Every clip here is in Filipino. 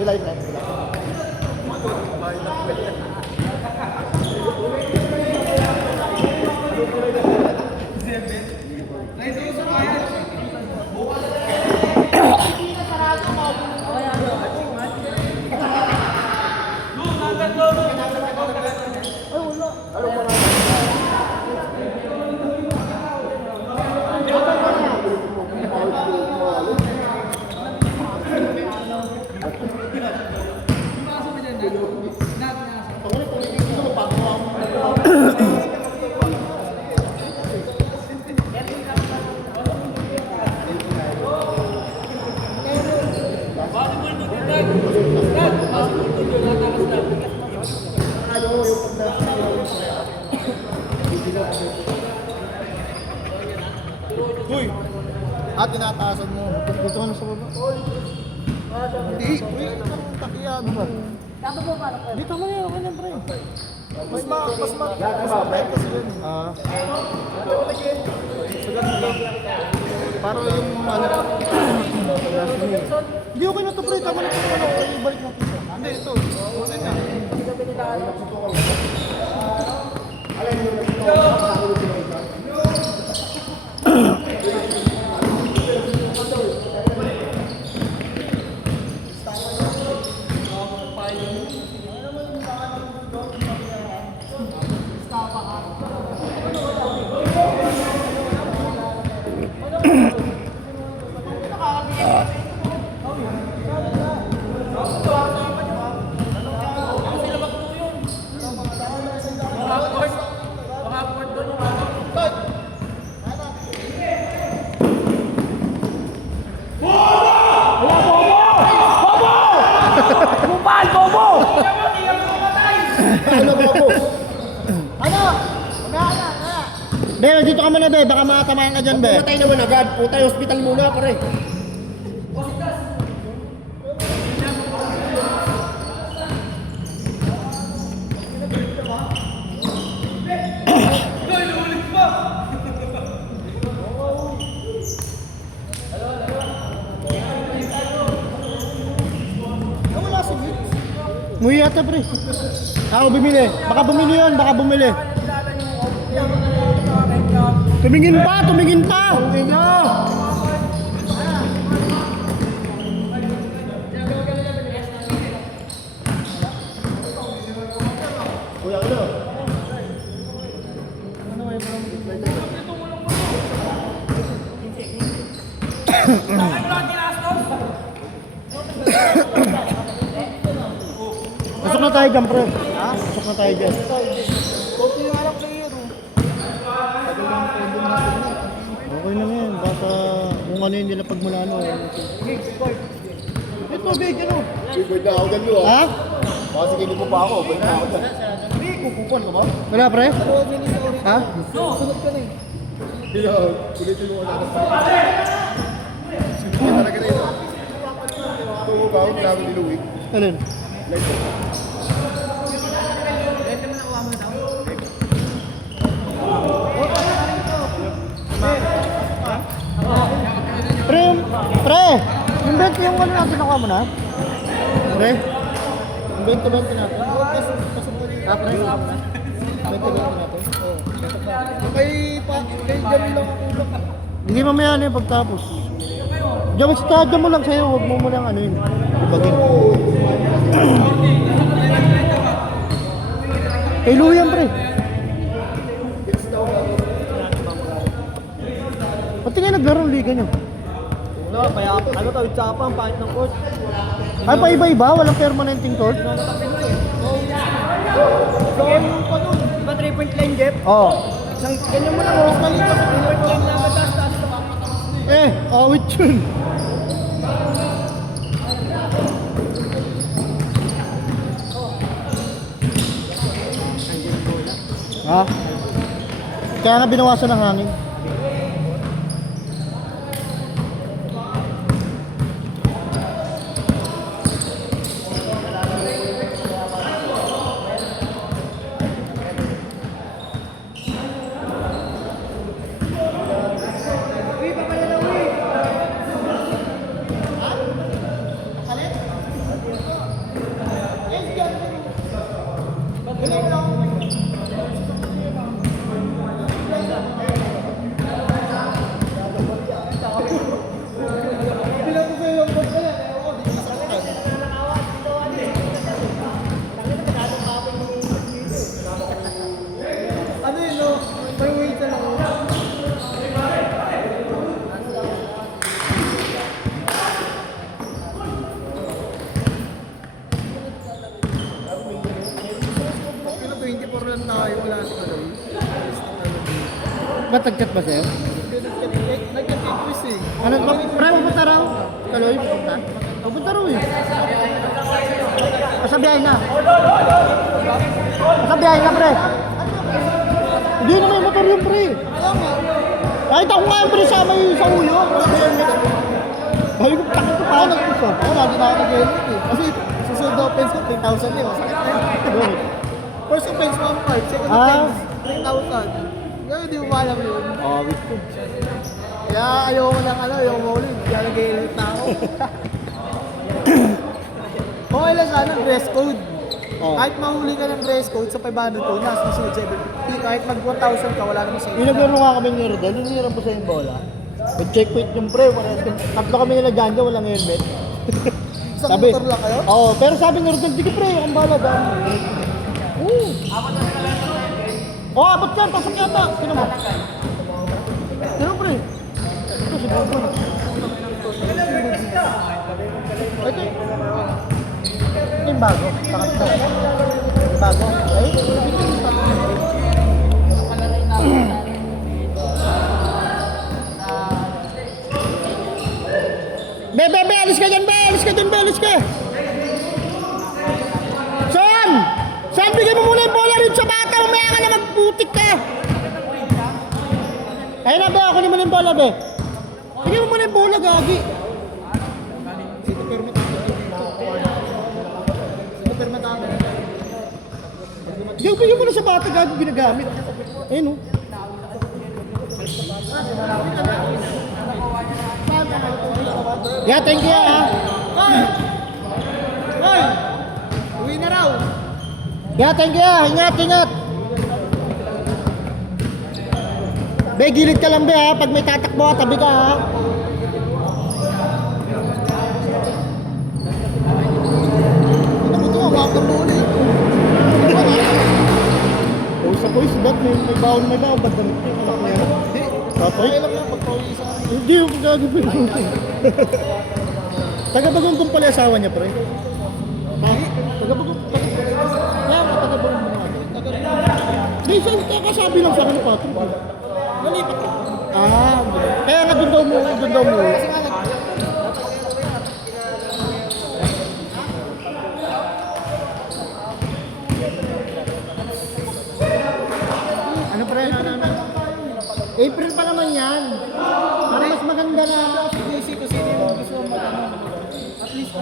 Bilay, friend. Bilay. Uy! At tinataasan mo. Dito ka na sa baba. Hindi. Uy, ang takiyan mo. Dapat po para po. Dito mo yan. Okay na, pre. Mas ma-bet kasi yun. So, ganun lang. Para yung ano. Hindi okay na to, pre. Tama na ito. Ibalik natin siya. Hindi, ito. Una niya. Ano ba po? Ano? Be, dito ka muna, be. Baka makatamaan ka dyan, be. Pumatay naman agad. Putay, hospital muna, pare. Muwi yata, pre. Ako bumili. Baka bumili yun, baka bumili. Tumingin pa, tumingin pa! Kuya, ano? Pasok na tayo dyan, pre. Ha? Pasok na tayo dyan. Okay yung anak kayo. Okay na yan. Baka kung ano yun nila pagmulano. Ito, big, ano? Big na ako dyan, bro. Ha? Baka sige mo pa ako. Big na ako dyan. Big, kukupan ka ba? Wala, pre? Ha? Sunod ka na eh. Hindi na, kulitin mo ka na. Sunod ka talaga na ito. Ito, bawang kailangan niluwig. Alin? Like it. Pre! Yung 20 yung ano natin nakuha mo na? Pre? Yung 20 natin? Pre? 20 natin? Oo. Kay Jamil lang ako ulang. Hindi mamaya na yung pagtapos. Diyan mo lang sa'yo, huwag mo lang ano yun. Ibagin. Kay Luyan, pre. Pati nga naglaro ng liga nyo. No, kaya ano to, itsapa ang pahit ng court. Ay, pa iba-iba? Walang permanenting court? So, yung pa nun, diba 3-point line, Jeff? Oo. Isang ganyan mo lang, oh, kalito sa 3-point line lang, taas-taas na. Awit yun. Ha? Kaya nga binawasan ng hangin. Matagkat ba sa'yo? Nag-increase eh. Ano ba? Pre, pupunta raw. Kaloy, pupunta. Pupunta raw eh. Pasabihin na. Pasabihin na, pre. Hindi na may motor yung pre. Kahit ako nga yung pre sa ulo. Sabi ko, takot ko pa. Nagpuso. Oo, lagi na ako nag-helmet eh. Kasi susunod na offense ko, 3,000 yun. Sakit na yun. First offense, 1.5. Second offense, 3,000. Kaya hindi mo alam yun. Wait ko. Kaya ayoko lang ayoko maulit. Kaya nag-helmet na ako. Okay lang sana, dress code. Oh. Kahit mahuli ka ng dress code sa 500 to, nasa susunod 750. Kahit mag 1,000 ka, wala naman sa'yo. Yung naglaro nga kami ng Rodel, hinihiram po sa yung bola. Mag-checkpoint yung pre, tatlo kami nila dyan, walang helmet. Isang motor lang kayo? Oo, pero sabi ni Rodel, sige pre, ang bala dyan. Oo, abot yan, pasok yata. Sino mo? Sino pre? Ito si Bobo. Ito yung bago, pangatlo. Bago, ay? Be, alis ka dyan, be! Alis ka dyan, be! Alis ka! Son! Son, bigyan mo muna yung bola rin sa bata! Umaya ka na magputik ka! Ayun na, be! Ako naman yung bola, be! Bigyan mo muna yung bola, gagi! Bigyan mo na sa bata, gagi, ginagamit. Ayun, oh. Yeah, thank you, ha? Hoy! Uwi na raw! Yeah, thank you, ha? Ingat, ingat! Be, gilid ka lang, be, ha? Pag may tatakbo, tabi ka, ha? Ano mo ito? Hawak ng bola eh. Sa boys, that may baon na daw, ba't ganito? Hindi. Patay? Okay lang lang pagpawisan. Hindi, yung gagawin ko. Taga-bagong pala asawa niya, pre. Ha? Taga-bagong. Kaya ka taga-bagong mo naman. Hindi, kasabi lang sa akin ni Patrick. Nalipat ko. Kaya nga doon daw mo. Kasi nga Ano pre? April pa naman yan. Para mas maganda na. busy kasi hindi mo gusto mo mag-ano. At least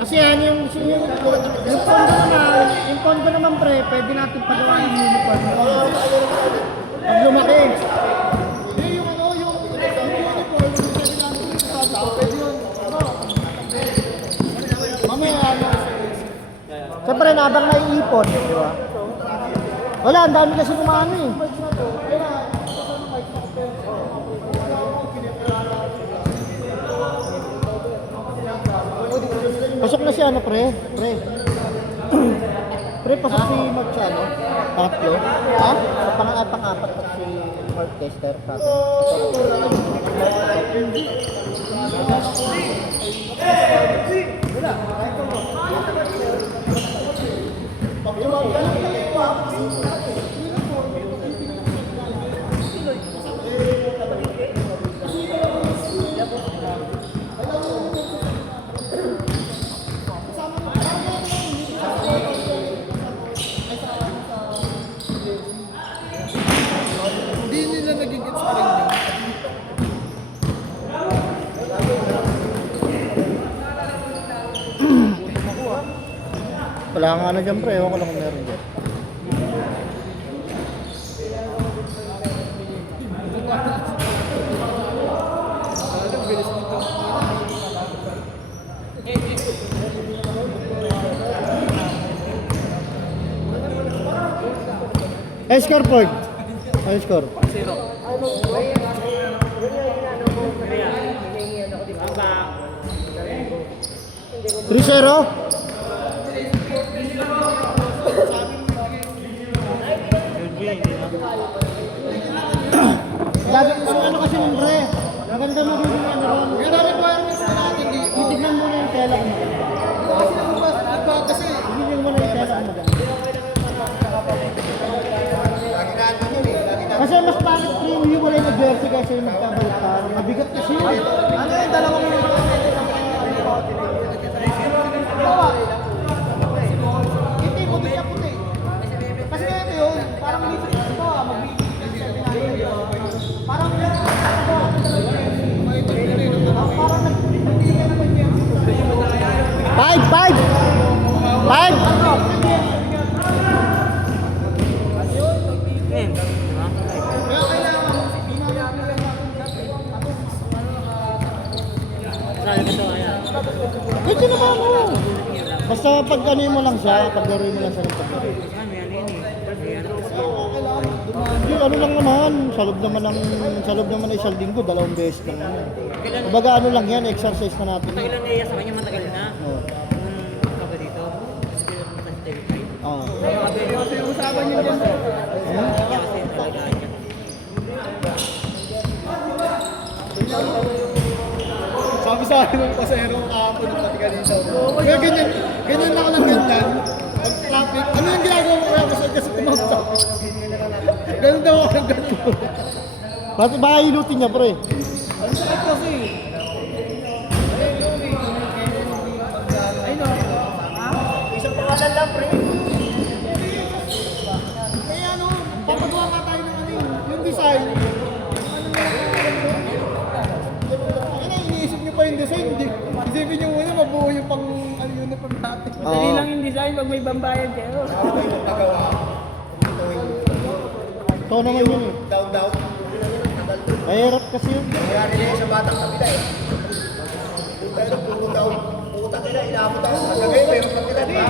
Kasi yan yung pondo naman pre, pwede natin pagawa ng uniform. Pag lumaki. Hindi yung uniform, pwede yun. Mamaya siyempre nabang naiipon, di ba? Wala, ang dami kasi kumano eh. Pasok na si ano pre? Pre, pasok si Mark sa ano? Tatlo? Ha? Sa pang-apat pa si Mark Tester sa atin. Hindi nila nagigits pa rin yun. Wala nga na dyan pre, ewan ko lang kung meron dyan. Score Ford. Ay, score. 3-0. Lagi ang ano kasi ng pre. Maganda magiging ano ron. Yan ang requirements na natin dito. Titignan mo na yung tela kung maganda. Kasi Tignan mo na yung tela kung maganda. kasi magkabaltar. Mabigat kasi yun. Ano yung dalawang hindi, puti niya puti. Kasi ito yun, parang dito ito, magbibigay siya parang Five! Five! Five! Ito naman mo. Basta pag ano mo lang siya, paglaruin mo lang siya ng paglaruin. Hindi, ano lang naman, sa loob naman ng isang linggo, 2 beses lang naman. Kumbaga ano lang yan, exercise na natin. Matagal na iya sa kanya, matagal na. Oo. Ka ba dito? Kasi pumunta si David Wright. Oo. kasi usapan niyo dyan. Kasi talaga niya. Sabi sa akin ng pasero, kahapon ng pati kanina. Kaya ganyan lang ako ng ganyan. Pag traffic, ano yung ginagawa ko kaya kasi tumagsak. Ganun daw ako ng ganyan. Bakit ba hilutin niya, pre? Ang sakit kasi. Ay no. Isang pangalan lang, pre. Kaya ano, papagawa ka tayo ng ano yung design. Ano iniisip niyo pa yung design, hindi. Isipin niyo muna, mabuo yung pang ano yun na pang natin. Madali lang yung design pag may bambayan kayo. Ito naman yun eh. Down. Mahirap kasi yun. Kaya nila sa batang kabila eh. Pero pumunta kila, inaabot tayo. Hanggang ngayon, meron pa kila, di ba?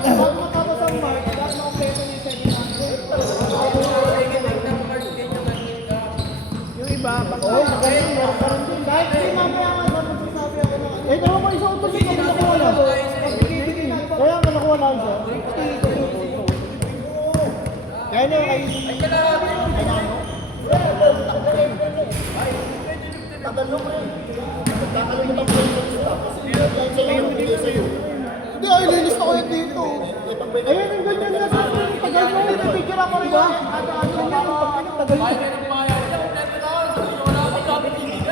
Bago matapos ang mark, lahat na kompleto niya sa yung iba, pag meron pa rin din. Kahit hindi mamaya nga, sabi ako na Eh, tama mo isang utos yung nakuha na. Kaya ang nakuha na siya. Kaya na yung hindi, ay, linis na kayo dito. ayun yung ganyan na sa tagal mo. Pipicture ako rin. Tagal mo.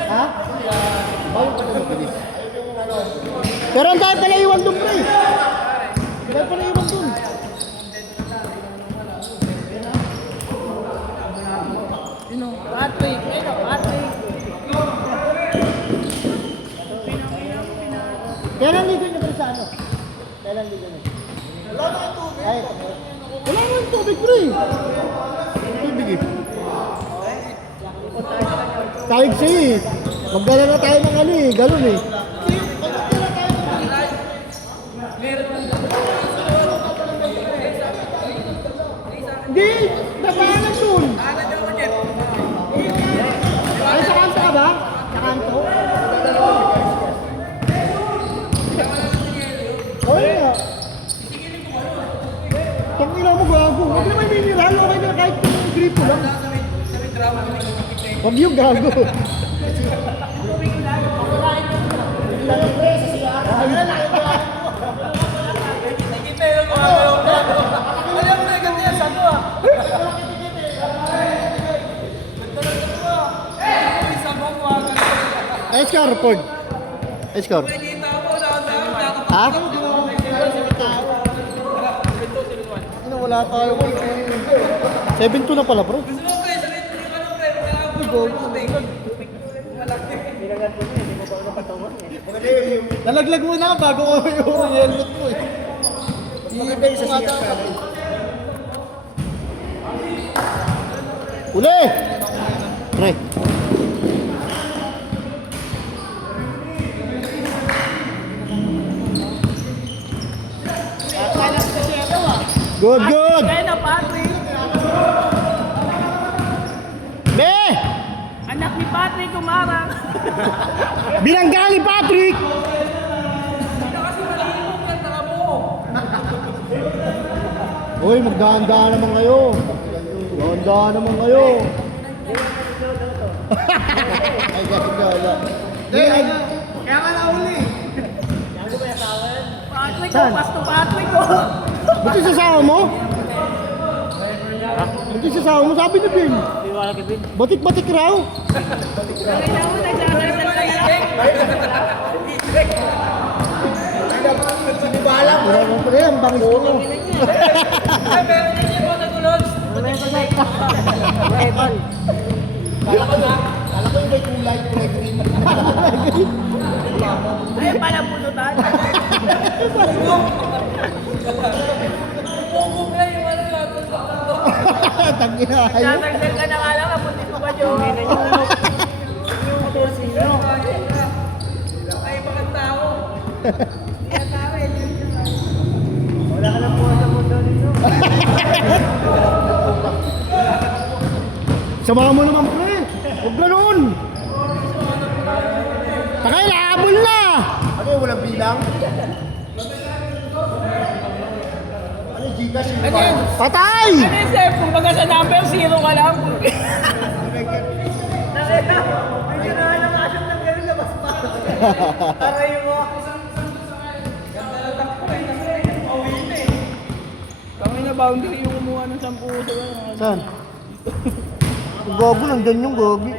Ha? Bawal pa ito mabilis. Pero ang dahil pala iwan dun, pre. Dahil pala iwan dun. Patrick. Kailan ligo niyo pre sa ano? Kailan ligo niyo? Wala na ang tubig. Ay, wala nang tubig, pre. Tubig eh. Kahit siya eh. Magdala na tayo ng ano eh, galon eh. Hindi, napahalan dun. Ay, sa kanto ka ba? Sa kanto? Oo nga. Tangina mo gago. Huwag naman mineral, okay na kahit yung gripo lang. Huwag yung gago. Nice car, Ford. Nice car. Ha? Ano, wala tayo. 7-2 na pala, bro. Nalaglag mo na bago ko yung helmet mo eh. I-ibig sa siya. Uli! Pre. Good, good! Kaya na, Patrick. Be! Anak ni Patrick, umarang. Binangga ni Patrick! Uy, magdahan-dahan naman kayo. Magdahan-dahan naman kayo. Ay, kasi wala. Kaya ka nauli. Patrick, Saan? pasto Patrick ko. Ba't yung sasama mo? Ba't yung sasama mo? Sabi na din. wala Kevin. Batik-batik raw. Sinibala mo. Wala mo pre, ang bangis mo. Rival. Kala ko yung may kulay green. Ay, pala punutan. Pugong na yung ano lang. Tangina ay. Tatagdal ka na nga lang, kapunti ko ba yun? Yung torsilyo. Ay, bakit tao? Wala ka lang po sa mundo dito. Samahan mo naman pre. Huwag ganoon. Takay, lahabol na. Ano yung walang bilang? Ano yung Gcash? Ano yun? Patay! Ano yun, Sef? Kung baga sa number, 0 ka lang. Medyo nakalamasyon ng gano'n labas pa. Aray mo. Ganda na takpo eh. Kasi pauwi na eh. Kami na boundary yung kumuha ng 10 sa ano. Saan? Ang gogo, nandyan yung gogi.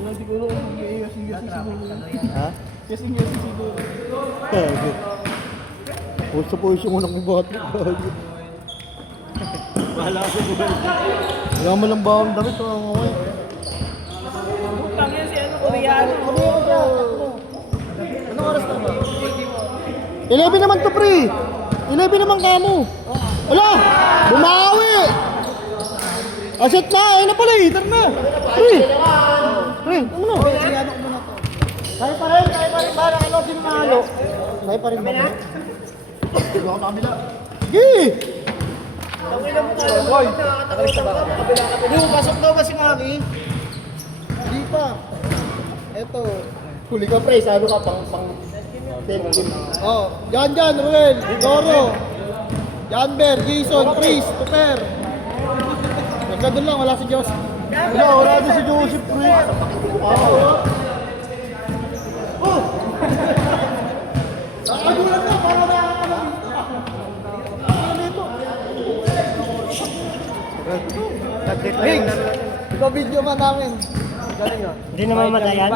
Wala siguro kung mag-iigas-igas siguro. Ha? Igas-igas siguro. Puso-puso mo nang ibote. Bahala ko sa Google. Wala mo lang ba ang damit? Okay. Putang yan si ano, Koreano. Anong oras na ba? 11 naman to pre. 11 naman kamo. Wala! Bumawi! Aset na! Ayun na pala eh! Tara na! Pre! Pre! Ano na? Kaya pa rin! Kaya pa rin! Para ano sinunalo? Kaya pa rin ba? Hindi ako nakabila. Sige! Boy! Yung pasok daw ba si Maki? Hindi pa. Eto. Huli ka pre, sabi ka pang Oh, Jan Ruel, Doro, Janber, Jason, Chris, Tuper. Nagkadun lang, wala si Joseph. Wala din si Joseph, pre. Nakagulat na, para Hey, ikaw video man namin. Hindi naman matayan.